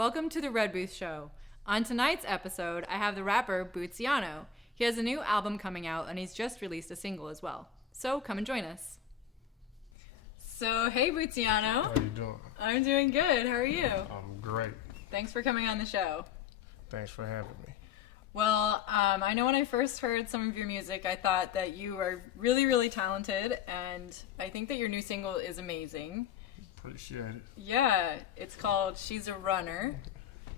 welcome to the Red Booth Show. On tonight's episode, I have the rapper Bootsyano. He has a new album coming out, and he's just released a single as well. So come and join us. So, hey Bootsyano. How you doing? I'm doing good. How are you? I'm great. Thanks for coming on the show. Thanks for having me. Well, I know when I first heard some of your music, I thought that you were really, really talented, and I think that your new single is amazing. Appreciate it. Yeah, it's called She's a Runner.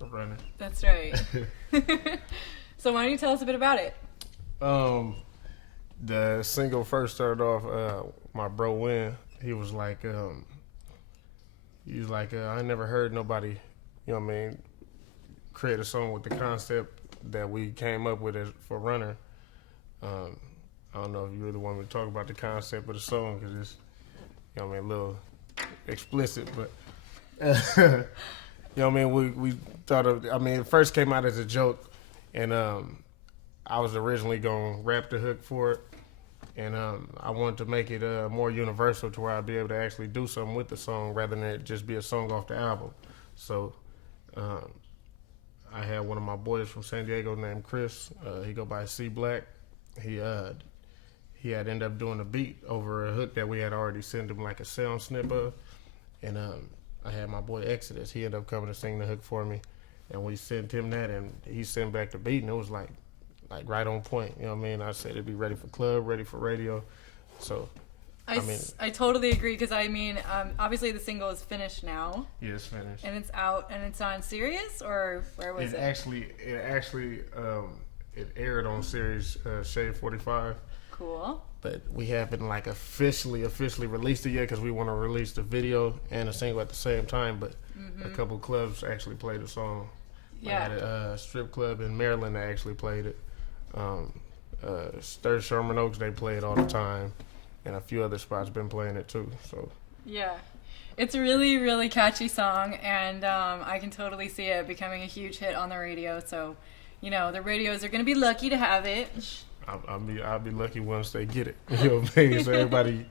A runner. That's right. So why don't you tell us a bit about it? The single first started off, my bro Win, he was like, I never heard nobody, you know what I mean, create a song with the concept that we came up with for Runner. I don't know if you really want me to talk about the concept of the song because it's, you know what I mean, a little explicit, but you know what I mean, we thought of, I mean, it first came out as a joke, and I was originally going to rap the hook for it, and I wanted to make it more universal to where I'd be able to actually do something with the song rather than it just be a song off the album. So I had one of my boys from San Diego named Chris. He go by C Black. He had ended up doing a beat over a hook that we had already sent him like a sound snip of. And I had my boy Exodus. He ended up coming to sing the hook for me. And we sent him that, and he sent back the beat, and it was like right on point. You know what I mean? I said it'd be ready for club, ready for radio. So, I totally agree because, I mean, obviously the single is finished now. Yeah, it's finished. And it's out, and it's on Sirius, or where was it? It aired on Sirius Shade 45. Cool. But we haven't like officially released it yet because we want to release the video and the single at the same time. But a couple clubs actually played the song. Yeah. I had a strip club in Maryland that actually played it. Sherman Oaks, they play it all the time. And a few other spots been playing it too. So yeah, it's a really, really catchy song, and I can totally see it becoming a huge hit on the radio. So, you know, the radios are going to be lucky to have it. I'll be lucky once they get it. You know what I mean? So everybody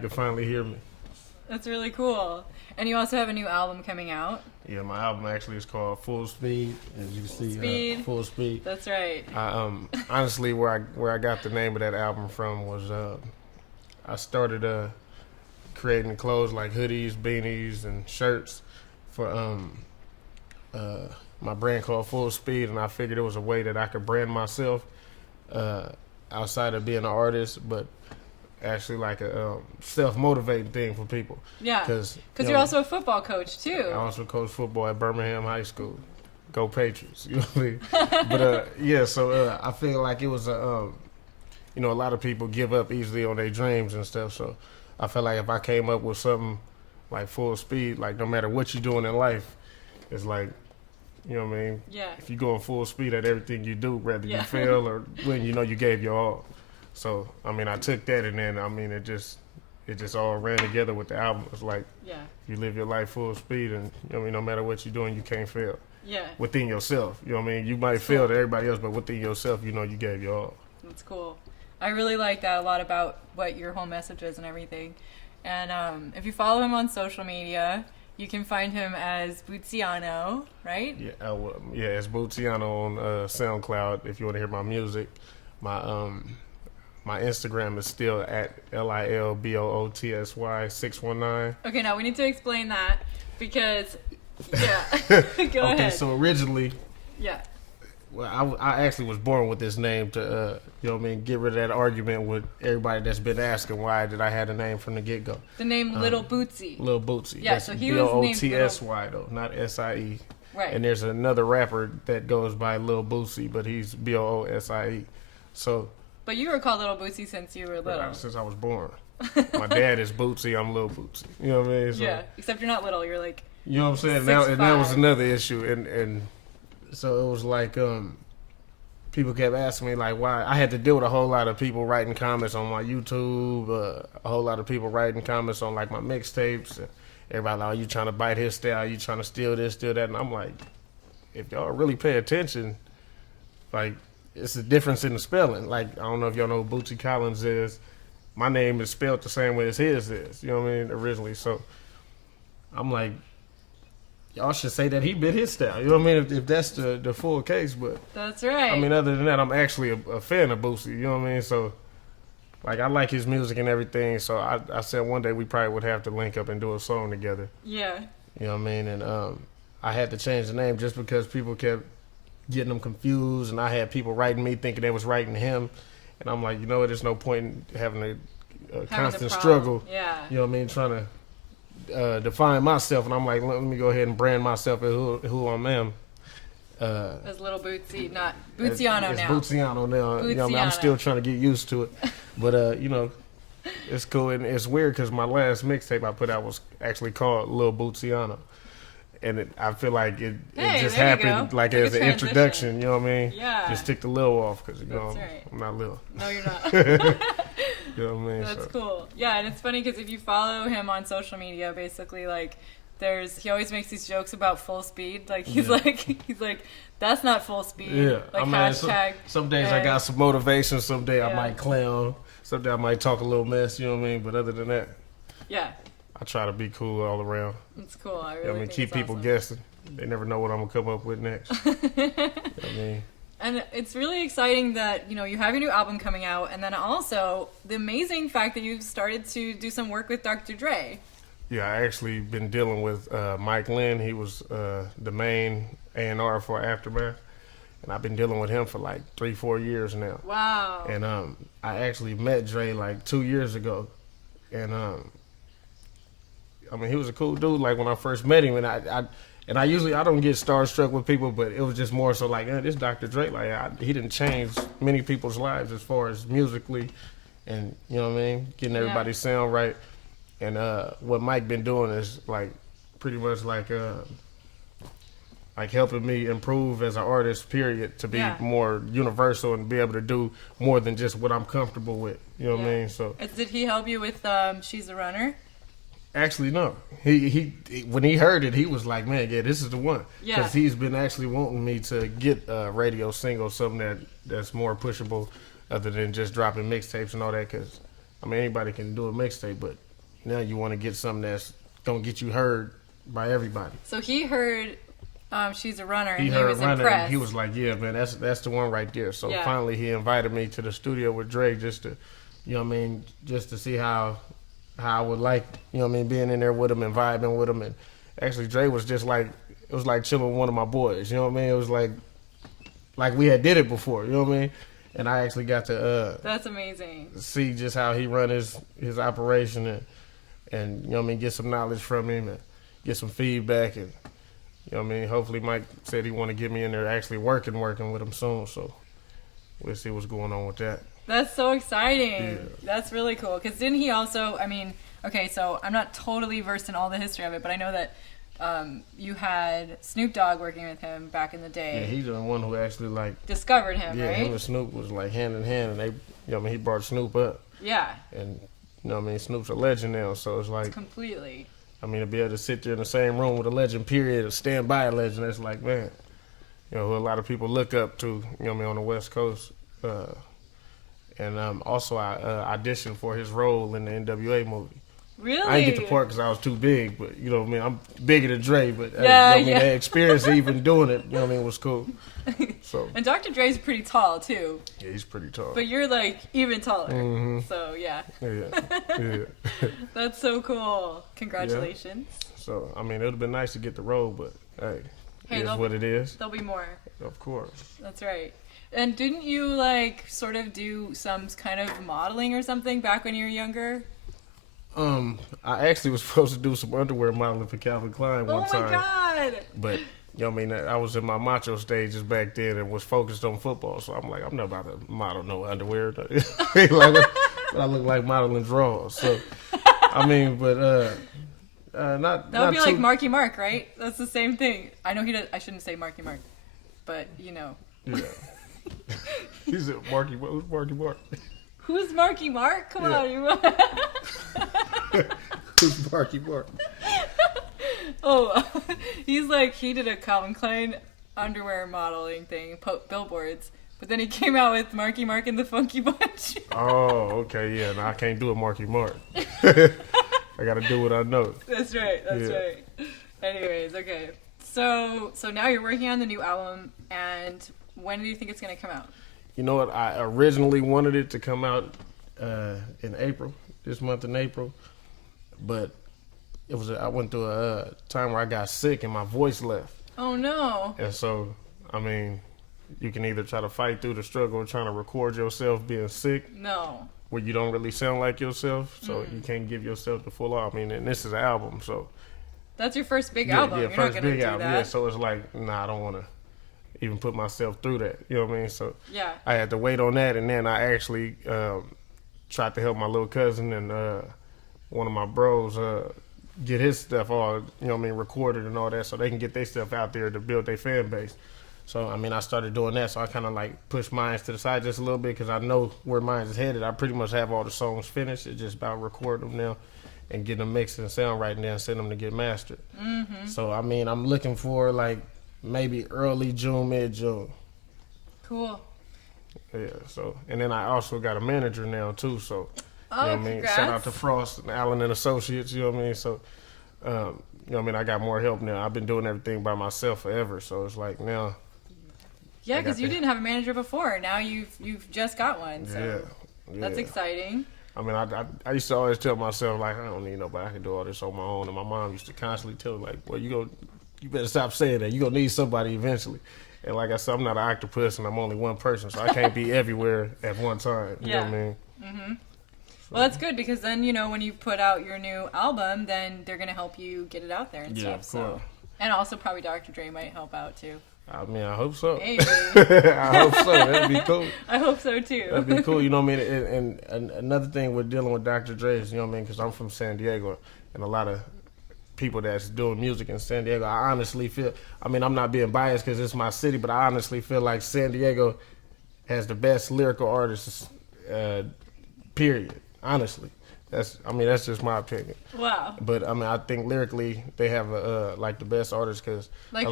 can finally hear me. That's really cool. And you also have a new album coming out. Yeah, my album actually is called Full Speed, as you can see. Full Speed. That's right. Honestly, where I got the name of that album from was I started creating clothes like hoodies, beanies, and shirts for my brand called Full Speed, and I figured it was a way that I could brand myself outside of being an artist, but actually like a self-motivating thing for people. Yeah, because you're also a football coach too. I also coach football at Birmingham High School. Go Patriots! You know what I mean? But yeah, so I feel like it was a lot of people give up easily on their dreams and stuff. So I felt like if I came up with something like Full Speed, like no matter what you're doing in life, it's like, you know what I mean? Yeah. If you go in full speed at everything you do, whether you fail or win, you know you gave your all. So I mean, I took that, and then I mean, it just all ran together with the album. It's like, you live your life full speed, and you know what I mean, no matter what you're doing, you can't fail. Yeah. Within yourself, you know what I mean? You might fail to everybody else, but within yourself, you know you gave your all. That's cool. I really like that a lot about what your whole message is and everything. And if you follow him on social media, you can find him as Bootsyano, right? Yeah, it's Bootsyano on SoundCloud. If you want to hear my music, my Instagram is still at LILBOOTSY 619. Okay, now we need to explain that because go ahead. Okay, so originally, well, I actually was born with this name to, you know what I mean, get rid of that argument with everybody that's been asking why did I have a name from the get-go. The name Lil Bootsy. Lil Bootsy. Yeah, so he was named BOOTSY though, not SIE. Right. And there's another rapper that goes by Lil Bootsy, but he's BOOSIE. So. But you were called Lil Bootsy since you were little. Since I was born. My dad is Bootsy, I'm Lil Bootsy. You know what I mean? So, yeah, except you're not little, you're like, you know what I'm saying? And that was another issue, and so it was like people kept asking me like why. I had to deal with a whole lot of people writing comments on my YouTube, a whole lot of people writing comments on like my mixtapes. And everybody like, oh, you trying to bite his style? You trying to steal this, steal that? And I'm like, if y'all really pay attention, like it's a difference in the spelling. Like I don't know if y'all know who Bootsy Collins is. My name is spelled the same way as his is. You know what I mean? Originally, so I'm like, y'all should say that he bit his style. You know what I mean? If that's the full case, but that's right. I mean, other than that, I'm actually a fan of Bootsy. You know what I mean? So, like, I like his music and everything. So I said one day we probably would have to link up and do a song together. Yeah. You know what I mean? And I had to change the name just because people kept getting them confused, and I had people writing me thinking they was writing him, and I'm like, you know what? There's no point in having a constant struggle. Yeah. You know what I mean? Trying to define myself, and I'm like, let me go ahead and brand myself as who I am. As Lil Bootsy, not Bootsyano it's now. Bootsyano now. Bootsyano. You know what I mean? I'm still trying to get used to it, but you know, it's cool, and it's weird because my last mixtape I put out was actually called Lil Bootsyano. And I feel like it just happened like as an introduction, you know what I mean? Yeah. Just take the Lil off because, you know, right. I'm not Lil. No, you're not. You know what I mean? That's cool. Yeah, and it's funny because if you follow him on social media, basically, like, he always makes these jokes about full speed. Like, he's like, that's not full speed. Yeah. Like, I mean, hashtag. some days I got some motivation. Some day I might clown. Some day I might talk a little mess, you know what I mean? But other than that. Yeah. I try to be cool all around. It's cool. I really think keep people guessing. They never know what I'm going to come up with next. You know what I mean? And it's really exciting that, you know, you have your new album coming out, and then also the amazing fact that you've started to do some work with Dr. Dre. Yeah, I actually been dealing with Mike Lynn. He was the main A&R for Aftermath. And I've been dealing with him for like 3-4 years now. Wow. And I actually met Dre like 2 years ago. And I mean, he was a cool dude. Like when I first met him, and I usually don't get starstruck with people, but it was just more so like, this Dr. Dre, like he didn't change many people's lives as far as musically, and you know what I mean, getting everybody's sound right. And what Mike been doing is like pretty much like helping me improve as an artist, period, to be more universal and be able to do more than just what I'm comfortable with. You know what I mean? So did he help you with She's a Runner? Actually, no. He when he heard it, he was like, "Man, yeah, this is the one." Yeah. Because he's been actually wanting me to get a radio single, something that's more pushable, other than just dropping mixtapes and all that. Because I mean, anybody can do a mixtape, but now you want to get something that's gonna get you heard by everybody. So he heard She's a Runner, and he was impressed. And he was like, "Yeah, man, that's the one right there." So finally, he invited me to the studio with Dre just to, you know what I mean, just to see how I would like, you know what I mean, being in there with him and vibing with him. And actually, Dre was just like, it was like chilling with one of my boys, you know what I mean? It was like we had did it before, you know what I mean? And I actually got to that's amazing. See just how he run his operation and you know what I mean, get some knowledge from him and get some feedback. And you know what I mean, hopefully Mike said he want to get me in there actually working with him soon. So we'll see what's going on with that. That's so exciting. Yeah. That's really cool. Because didn't he also, I mean, okay, so I'm not totally versed in all the history of it, but I know that you had Snoop Dogg working with him back in the day. Yeah, he's the one who actually, like... discovered him, right? Yeah, him and Snoop was, like, hand in hand, and they, you know what I mean, he brought Snoop up. Yeah. And, you know what I mean, Snoop's a legend now, so it's like... completely. I mean, to be able to sit there in the same room with a legend, period, or stand by a legend, that's like, man, you know, who a lot of people look up to, you know what I mean, on the West Coast. And also, I auditioned for his role in the NWA movie. Really? I didn't get the part because I was too big, but you know what I mean. I'm bigger than Dre, but you know what I mean, the experience of even doing it, you know what I mean, was cool. So. And Dr. Dre's pretty tall too. Yeah, he's pretty tall. But you're like even taller. Mm-hmm. So yeah. Yeah. That's so cool. Congratulations. Yeah. So I mean, it would have been nice to get the role, but hey, it is what it is. There'll be more. Of course. That's right. And didn't you like sort of do some kind of modeling or something back when you were younger? I actually was supposed to do some underwear modeling for Calvin Klein one time. Oh my God! But you know what I mean, I was in my macho stages back then and was focused on football, so I'm like, I'm not about to model no underwear. Like, but I look like modeling drawers. So I mean, but not that would be too... like Marky Mark, right? That's the same thing. I know he does. I shouldn't say Marky Mark, but you know. Yeah. He said Marky. Who's Marky Mark? Who's Marky Mark? Come on, you. Who's Marky Mark? Oh, he did a Calvin Klein underwear modeling thing, billboards. But then he came out with Marky Mark and the Funky Bunch. Oh, okay, yeah. No, I can't do a Marky Mark. I got to do what I know. That's right. That's right. Anyways, okay. So now you're working on the new album, and when do you think it's going to come out? You know what? I originally wanted it to come out in April, this month in April, but I went through a time where I got sick and my voice left. Oh no! And so, I mean, you can either try to fight through the struggle of trying to record yourself being sick. No. Where you don't really sound like yourself, so you can't give yourself the full. I mean, and this is an album, so. That's your first big album. Yeah, You're first not gonna big do album. that. Yeah, so it's like, nah, I don't want to even put myself through that. You know what I mean? So yeah, I had to wait on that, and then I actually tried to help my little cousin and one of my bros get his stuff all, you know what I mean, recorded and all that, so they can get their stuff out there to build their fan base. So, I mean, I started doing that, so I kind of like pushed mine to the side just a little bit because I know where mine is headed. I pretty much have all the songs finished. It's just about recording them now and getting them mixed and sound right, and then send them to get mastered. Mm-hmm. So, I mean, I'm looking for like maybe early June, mid-June. Cool. Yeah, so, and then I also got a manager now too, so, you know what I mean? Congrats. Shout out to Frost and Allen and Associates, you know what I mean? So, you know what I mean? I got more help now. I've been doing everything by myself forever, so it's like now. Yeah, because you didn't have a manager before. Now you've just got one. So Yeah. that's exciting. I mean, I used to always tell myself, like, I don't need nobody. I can do all this on my own. And my mom used to constantly tell me, like, well, you better stop saying that. You're going to need somebody eventually. And like I said, I'm not an octopus, and I'm only one person, so I can't be everywhere at one time. You know what I mean? Mm-hmm. Well, that's good, because then, you know, when you put out your new album, then they're going to help you get it out there and stuff. So. And also probably Dr. Dre might help out, too. I mean, I hope so. Maybe. I hope so. That'd be cool. I hope so, too. That'd be cool. You know what I mean? And another thing with dealing with Dr. Dre is, you know what I mean, because I'm from San Diego, and a lot of people that's doing music in San Diego, I honestly feel, I mean, I'm not being biased because it's my city, but I honestly feel like San Diego has the best lyrical artists, period. Honestly. That's just my opinion. Wow. But, I mean, I think lyrically they have, like, the best artists because like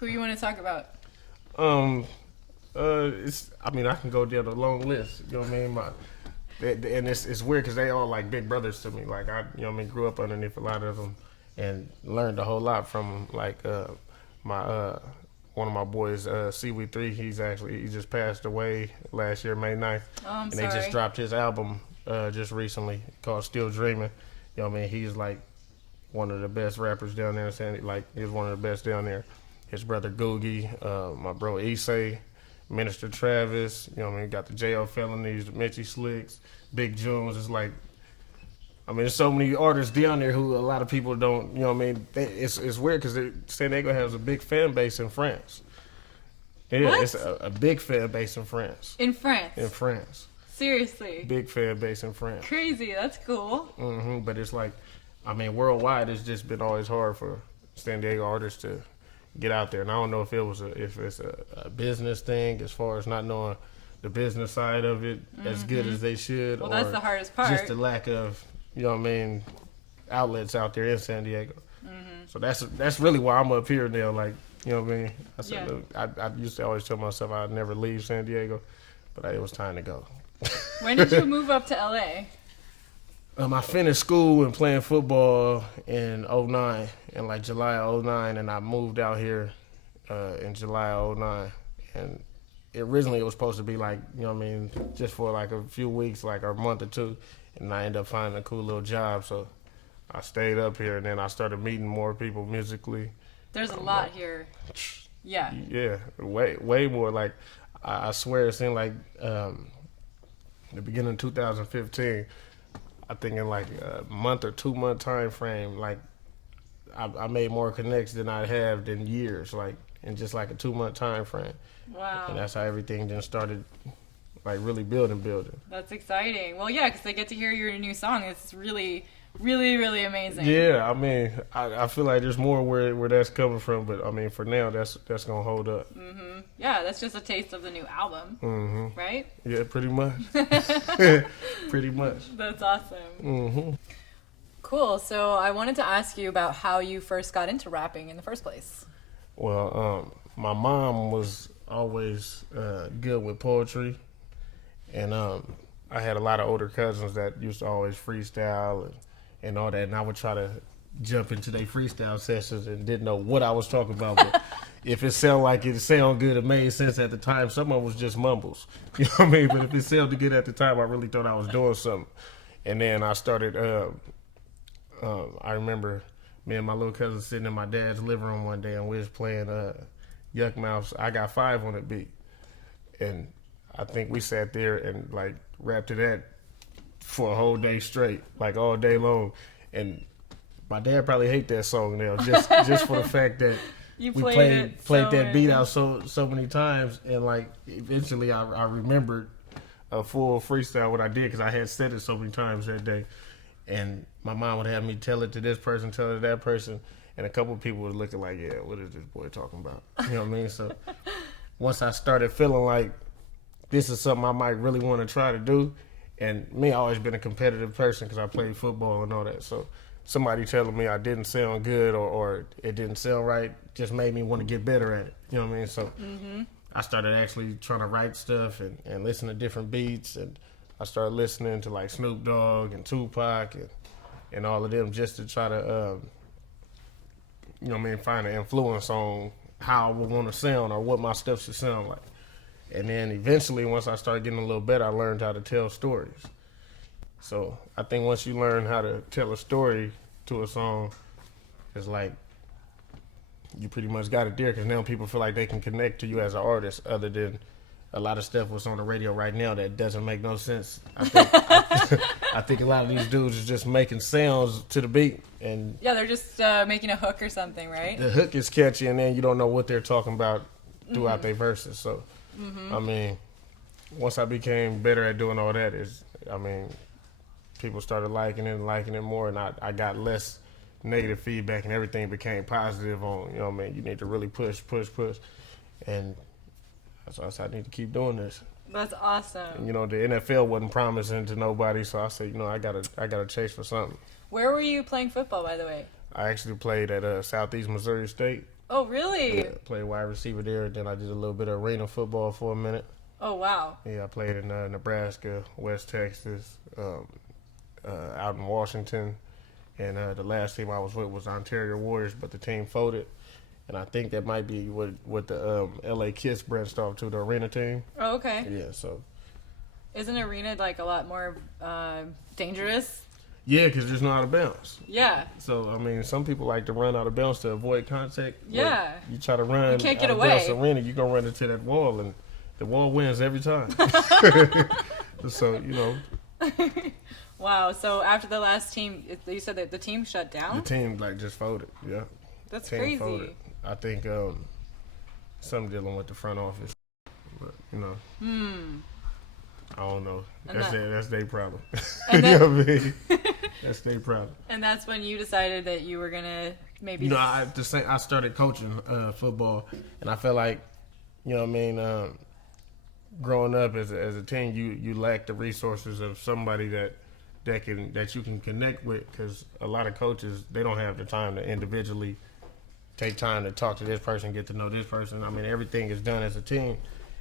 who you want to talk about? I mean, I can go down a long list. You know what I mean? And it's weird because they all like big brothers to me. Like you know what I mean, grew up underneath a lot of them and learned a whole lot from them. Like one of my boys, CW3, he just passed away last year, May 9th. Oh, I'm and sorry. They just dropped his album just recently called Still Dreaming. You know what I mean? He's like one of the best rappers down there in San Diego. Like, he's one of the best down there. His brother Googie, my bro Issei, Minister Travis, you know what I mean, got the J.O. Felonies, the Mitchie Slicks, Big Jones. It's like, I mean, there's so many artists down there who a lot of people don't, you know what I mean, it's weird because San Diego has a big fan base in France. Yeah, what? It's a big fan base in France. In France? In France. Seriously? Big fan base in France. Crazy, that's cool. Mm-hmm. But it's like, I mean, worldwide, it's just been always hard for San Diego artists to get out there. And I don't know if it's a business thing as far as not knowing the business side of it as good as they should. Well, or that's the hardest part. Just the lack of, you know what I mean, outlets out there in San Diego. Mm-hmm. So that's really why I'm up here now. Like, you know what I mean? I said, look, I used to always tell myself I'd never leave San Diego, but it was time to go. When did you move up to LA? I finished school and playing football in 2009, in like July of 2009, and I moved out here in July of 2009. And originally it was supposed to be like, you know what I mean, just for like a few weeks, like a month or two, and I ended up finding a cool little job, so I stayed up here, and then I started meeting more people musically. There's a lot here. Yeah. Yeah, way more. Like, I swear it seemed like the beginning of 2015, I think in like a month or 2 month time frame, like I made more connects than I have in years, like in just like a 2 month time frame. Wow. And that's how everything then started, like really building. That's exciting. Well, yeah, because they get to hear your new song. It's really, really, really amazing. Yeah, I mean, I feel like there's more where that's coming from, but I mean, for now, that's gonna hold up. Mm-hmm. Yeah, that's just a taste of the new album, mm-hmm. right? Yeah, pretty much. Pretty much. That's awesome. Mm-hmm. Cool. So I wanted to ask you about how you first got into rapping in the first place. Well, my mom was always good with poetry, and I had a lot of older cousins that used to always freestyle and all that, and I would try to jump into their freestyle sessions and didn't know what I was talking about. But if it sounded like it sounded good, it made sense at the time. Some of it was just mumbles. You know what I mean? But if it sounded good at the time, I really thought I was doing something. And then I started, I remember me and my little cousin sitting in my dad's living room one day and we was playing Yuck Mouth's I Got Five on the beat. And I think we sat there and like rapped to that for a whole day straight, like all day long. And my dad probably hate that song now, just for the fact that we played that beat out so many times. And like eventually I remembered a full freestyle what I did because I had said it so many times that day. And my mom would have me tell it to this person, tell it to that person, and a couple of people would looking like, yeah, what is this boy talking about? You know what I mean? So once I started feeling like this is something I might really want to try to do, and me, I always been a competitive person because I played football and all that. So somebody telling me I didn't sound good or it didn't sound right just made me want to get better at it. You know what I mean? So I started actually trying to write stuff and listen to different beats, and I started listening to like Snoop Dogg and Tupac and all of them just to try to, you know what I mean, find an influence on how I would want to sound or what my stuff should sound like. And then eventually, once I started getting a little better, I learned how to tell stories. So I think once you learn how to tell a story to a song, it's like you pretty much got it there because now people feel like they can connect to you as an artist other than a lot of stuff what's on the radio right now that doesn't make no sense. I think I think a lot of these dudes is just making sounds to the beat. And yeah, they're just making a hook or something, right? The hook is catchy and then you don't know what they're talking about throughout their verses. So I mean, once I became better at doing all that, people started liking it more, and I got less negative feedback, and everything became positive on, you know what I mean, you need to really push. And so I said, I need to keep doing this. That's awesome. And, you know, the NFL wasn't promising to nobody, so I said, you know, I gotta chase for something. Where were you playing football, by the way? I actually played at Southeast Missouri State. Oh, really? Yeah, played wide receiver there. Then I did a little bit of arena football for a minute. Oh, wow. Yeah, I played in Nebraska, West Texas, out in Washington. And the last team I was with was Ontario Warriors, but the team folded. And I think that might be what the LA Kiss branched off to, the arena team. Oh, okay. Yeah, so. Isn't arena like a lot more dangerous? Yeah, because there's no out of bounds. Yeah. So, I mean, some people like to run out of bounds to avoid contact. Yeah. Like, you try to run you can't get out away. of bounds arena, you're going to run into that wall, and the wall wins every time. So, you know. Wow. So, after the last team, you said that the team shut down? The team, like, just folded, yeah. That's team crazy. Folded. I think something dealing with the front office. But, you know. I don't know. That's their problem. You know what I mean? That's their problem. And that's when you decided that you were gonna maybe. You know, I started coaching football, and I felt like, you know what I mean. Growing up as a teen, you lack the resources of somebody that you can connect with, because a lot of coaches, they don't have the time to individually take time to talk to this person, get to know this person. I mean, everything is done as a team,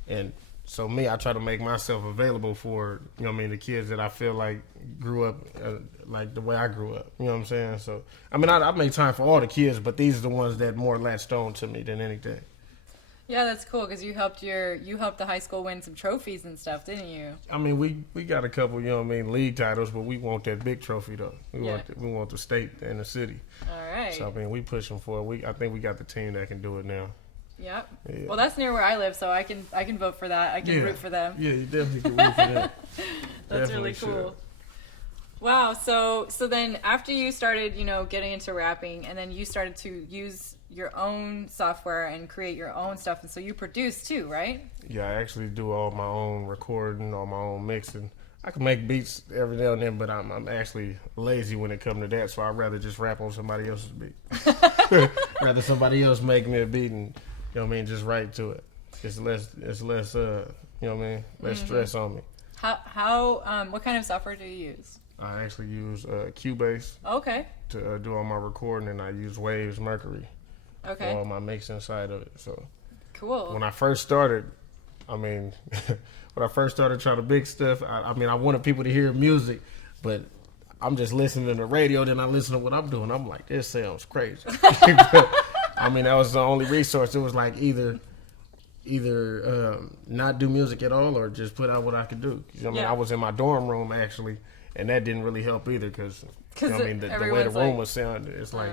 and so me, I try to make myself available for, you know what I mean, the kids that I feel like grew up like the way I grew up. You know what I'm saying? So, I mean, I make time for all the kids, but these are the ones that more latched on to me than anything. Yeah, that's cool, because you helped the high school win some trophies and stuff, didn't you? I mean, we got a couple, you know what I mean, league titles, but we want that big trophy though. We want the state and the city. All right. So I mean, we pushing for it. I think we got the team that can do it now. Yep. Yeah. Well, that's near where I live, so I can vote for that. I can root for them. Yeah, you definitely can root for them. That's really cool. Wow. So then after you started, you know, getting into rapping, and then you started to use your own software and create your own stuff, and so you produce too, right? Yeah, I actually do all my own recording, all my own mixing. I can make beats every now and then, but I'm actually lazy when it comes to that, so I'd rather just rap on somebody else's beat. Rather somebody else make me a beat and, you know what I mean, just write to it. It's less you know what I mean, less stress on me. How what kind of software do you use? I actually use Cubase to do all my recording, and I use Waves Mercury for all my mixing side of it. So cool. When I first started, I mean, when I first started trying to big stuff, I mean, I wanted people to hear music, but I'm just listening to the radio, then I listen to what I'm doing. I'm like, this sounds crazy. I mean, that was the only resource. It was like either not do music at all or just put out what I could do. I mean, I was in my dorm room actually, and that didn't really help either because I mean, the way the room was sounding, it's like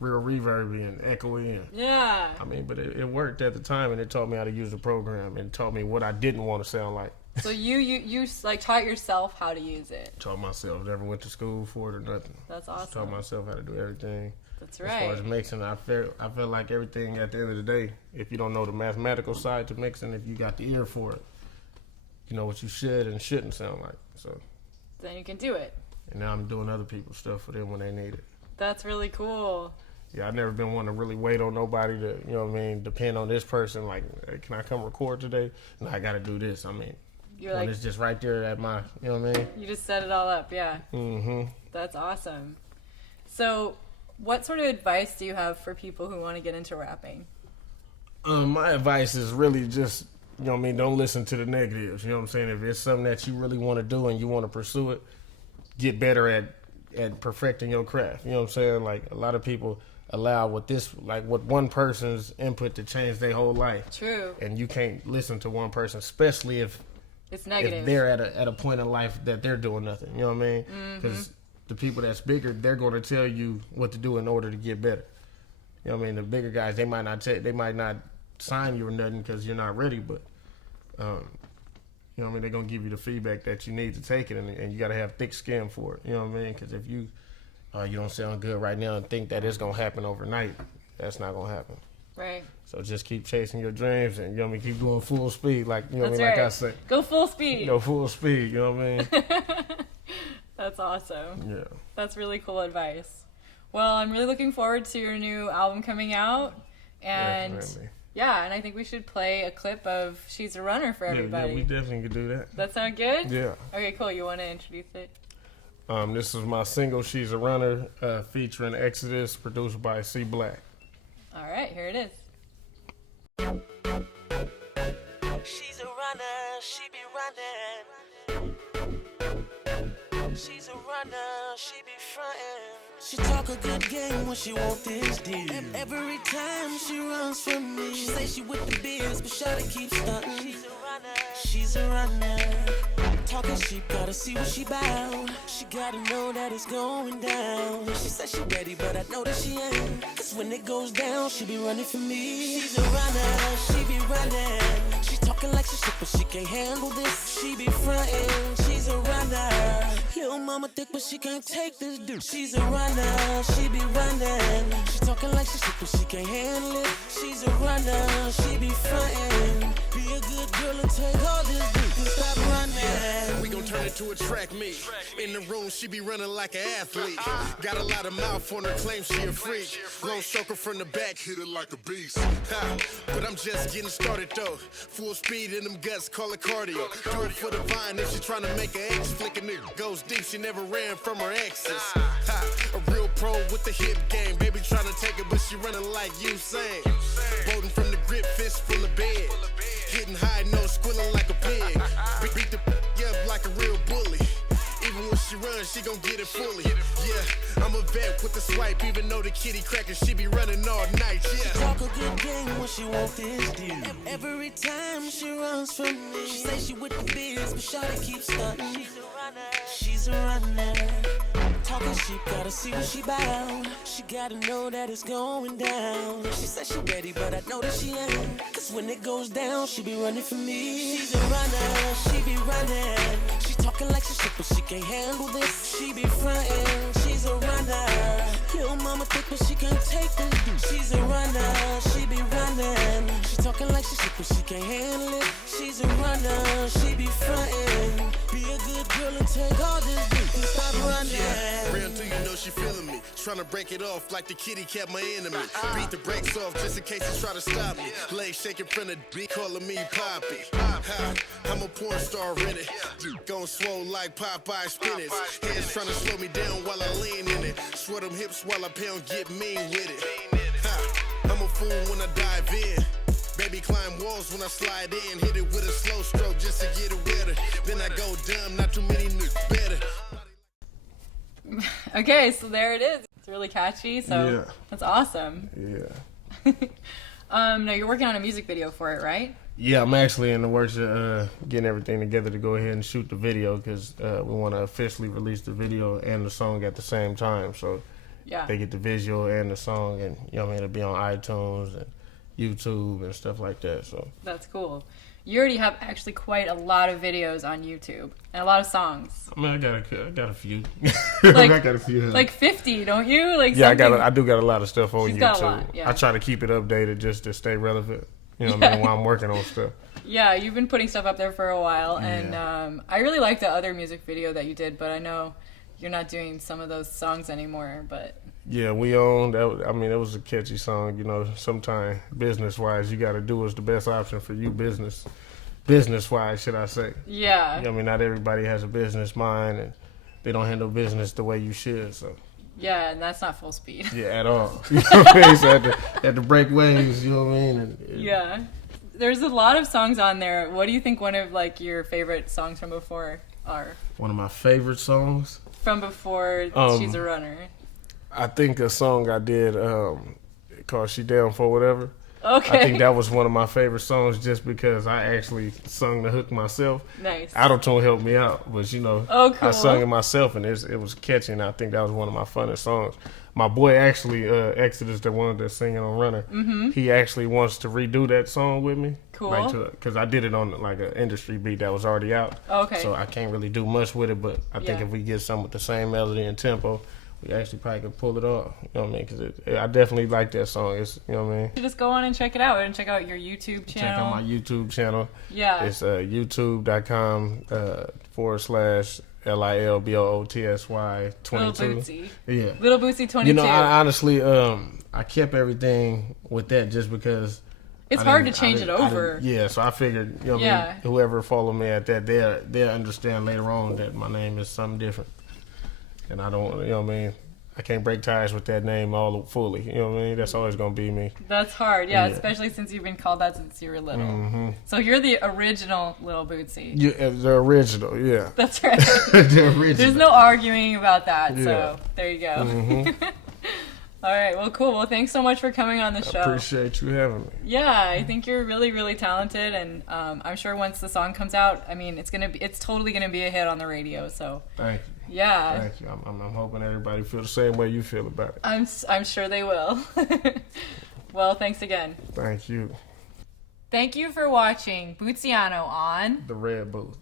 real reverby and echoey. Yeah. I mean, but it worked at the time, and it taught me how to use the program and taught me what I didn't want to sound like. So you like taught yourself how to use it? Taught myself. Never went to school for it or nothing. That's awesome. Taught myself how to do everything. That's right. As far as mixing, I feel like everything at the end of the day, if you don't know the mathematical side to mixing, if you got the ear for it, you know what you should and shouldn't sound like. So then you can do it. And now I'm doing other people's stuff for them when they need it. That's really cool. Yeah, I've never been one to really wait on nobody to, you know what I mean, depend on this person. Like, hey, can I come record today? No, I got to do this. I mean, when it's just right there at my, you know what I mean? You just set it all up, yeah. Mm-hmm. That's awesome. So what sort of advice do you have for people who want to get into rapping? My advice is really just, you know what I mean, don't listen to the negatives. You know what I'm saying? If it's something that you really want to do and you want to pursue it, get better at perfecting your craft. You know what I'm saying? Like, a lot of people allow what one person's input to change their whole life. True. And you can't listen to one person, especially if it's negative. If they're at a point in life that they're doing nothing. You know what I mean? Because the people that's bigger, they're going to tell you what to do in order to get better. You know what I mean? The bigger guys, they might not sign you or nothing because you're not ready, but you know what I mean? They're going to give you the feedback that you need to take it, and you got to have thick skin for it. You know what I mean? Because if you don't sound good right now and think that it's going to happen overnight, that's not going to happen. Right. So just keep chasing your dreams and, you know what I mean, keep going full speed. Like, you know what I mean? Right. Like I said. Go full speed. Go full speed, you know what I mean? That's awesome. Yeah. That's really cool advice. Well, I'm really looking forward to your new album coming out. And definitely. Yeah, and I think we should play a clip of She's a Runner for everybody. Yeah, we definitely could do that. That sound good? Yeah. Okay, cool. You want to introduce it? This is my single, She's a Runner, featuring Exodus, produced by C Black. All right, here it is. She's a runner, she be running. She's a runner, she be frontin'. She talk a good game when she want this deal. Every time she runs from me, she say she with the biz, but shawty keeps stuntin'. She's a runner, she's a runner. Talking sheep, gotta see what she bout. She gotta know that it's going down. She said she ready, but I know that she ain't. Cause when it goes down, she be running for me. She's a runner, she be running. She talking like she sick, but she can't handle this. She be frontin', she's a runner. Little mama thick, but she can't take this dude. She's a runner, she be running. She talking like she sick, but she can't handle it. She's a runner, she be frontin'. Be a good girl and take all this dude and stop running. We gon' turn it to a track meet. In the room, she be running like an athlete. Got a lot of mouth on her, claim she a freak. Long stroker from the back, hit it like a beast. Ha, but I'm just getting started though. Full speed in them guts, call it cardio. Do it for the vine if she tryna make an ex. Flick a nigga goes deep, she never ran from her exes. Ha, a real pro with the hip game. Baby tryna take it, but she running like Usain. Boating from the grip, fist full of bed. Hitting high, no squilling like a pig. Beat the up like a real bully. Even when she runs, she gon' get it fully. Yeah, I'm a vet with the swipe. Even though the kitty cracker, she be running all night. Yeah. She talk a good game when she want this deal. Every time she runs from me, she say she with the biz, but shawty keeps stuntin'. She's a runner. Talking sheep, gotta see what she bout. She gotta know that it's going down. She said she ready, but I know that she ain't. Cause when it goes down, she be running for me. She's a runner, she be running. She talking like she sick, but she can't handle this. She be frontin', she's a runner. Little mama thick, but she can't take this dude. She's a runner, she be running. She talking like she sick, but she can't handle it. She's a runner, she be frontin'. Be a good girl and take all this dude and stop running. Yeah. Real until you know she feeling me. Tryna break it off like the kitty cat my enemy. Beat the brakes off just in case he try to stop me. Legs shaking from the beat, calling me Poppy. Ha, I'm a porn star in it. Gon' swole like Popeye spinach. Heads tryna slow me down while I lean in it. Sweat them hips while I pound, get mean with it. Ha, I'm a fool when I dive in. Baby climb walls when I slide in. Hit it with a slow stroke just to get it wetter. Then I go dumb, not too many niggas better. Okay, so there it is. It's really catchy, so Yeah. that's awesome. Yeah. Now you're working on a music video for it, right? Yeah, I'm actually in the works of getting everything together to go ahead and shoot the video because we want to officially release the video and the song at the same time. So Yeah. they get the visual and the song, and you know what I mean, it'll be on iTunes and YouTube and stuff like that. So That's cool. You already have actually quite a lot of videos on YouTube and a lot of songs. I mean, I got a few. Like- I got a few. Like 50, don't you? Like Yeah, something... I do got a lot of stuff on She's YouTube. got a lot, yeah. I try to keep it updated just to stay relevant. You know what I mean? While I'm working on stuff. Yeah, you've been putting stuff up there for a while, and Yeah. I really like the other music video that you did, but I know you're not doing some of those songs anymore, but... Yeah, we owned that. I mean, it was a catchy song. You know, sometimes business wise, you got to do what's the best option for you. Business wise, should I say? Yeah. I mean, not everybody has a business mind, and they don't handle business the way you should. So Yeah, and that's not full speed. yeah, at all. You know what I mean? So had to break waves. You know what I mean? And Yeah. There's a lot of songs on there. What do you think one of like your favorite songs from before are? one of my favorite songs. From before She's a Runner. I think a song I did called "She Down for Whatever." Okay. I think that was one of my favorite songs just because I actually sung the hook myself. Nice. Auto-tune helped me out, but you know, Oh, cool. I sung it myself and it was catchy, and I think that was one of my funnest songs. My boy actually, Exodus, the one that's singing on Runner, he actually wants to redo that song with me. Cool. Because I did it on like an industry beat that was already out. Okay. So I can't really do much with it, but I think Yeah. if we get some with the same melody and tempo, we actually probably could pull it off. You know what I mean? Because I definitely like that song. It's, you know what I mean? Just go on and check it out and check out your YouTube channel. Check out my YouTube channel. Yeah. It's youtube.com /LILBOOTSY 22. Lil Bootsy. Yeah. Lil Bootsy 22. You know, I honestly, I kept everything with that just because. It's I hard to didn't- change I it didn't- I over. didn't- Yeah, so I figured, you know what I Yeah. mean, whoever follow me at that, they'll understand later on that my name is something different. And I don't, you know what I mean, I can't break ties with that name all fully. You know what I mean? That's always going to be me. That's hard, yeah, Yeah. especially since you've been called that since you were little. Mm-hmm. So you're the original Lil Bootsy. Yeah, the original, yeah. That's right. The original. There's no arguing about that, Yeah. so there you go. Mm-hmm. All right, well, cool. Well, thanks so much for coming on the show. Appreciate you having me. Yeah, I think you're really, really talented, and I'm sure once the song comes out, I mean, it's totally gonna be a hit on the radio. So Thank you. yeah, Thank you. I'm hoping everybody feel the same way you feel about it. I'm sure they will. Well, thanks again. Thank you. Thank you for watching Bootsyano on The Red Booth.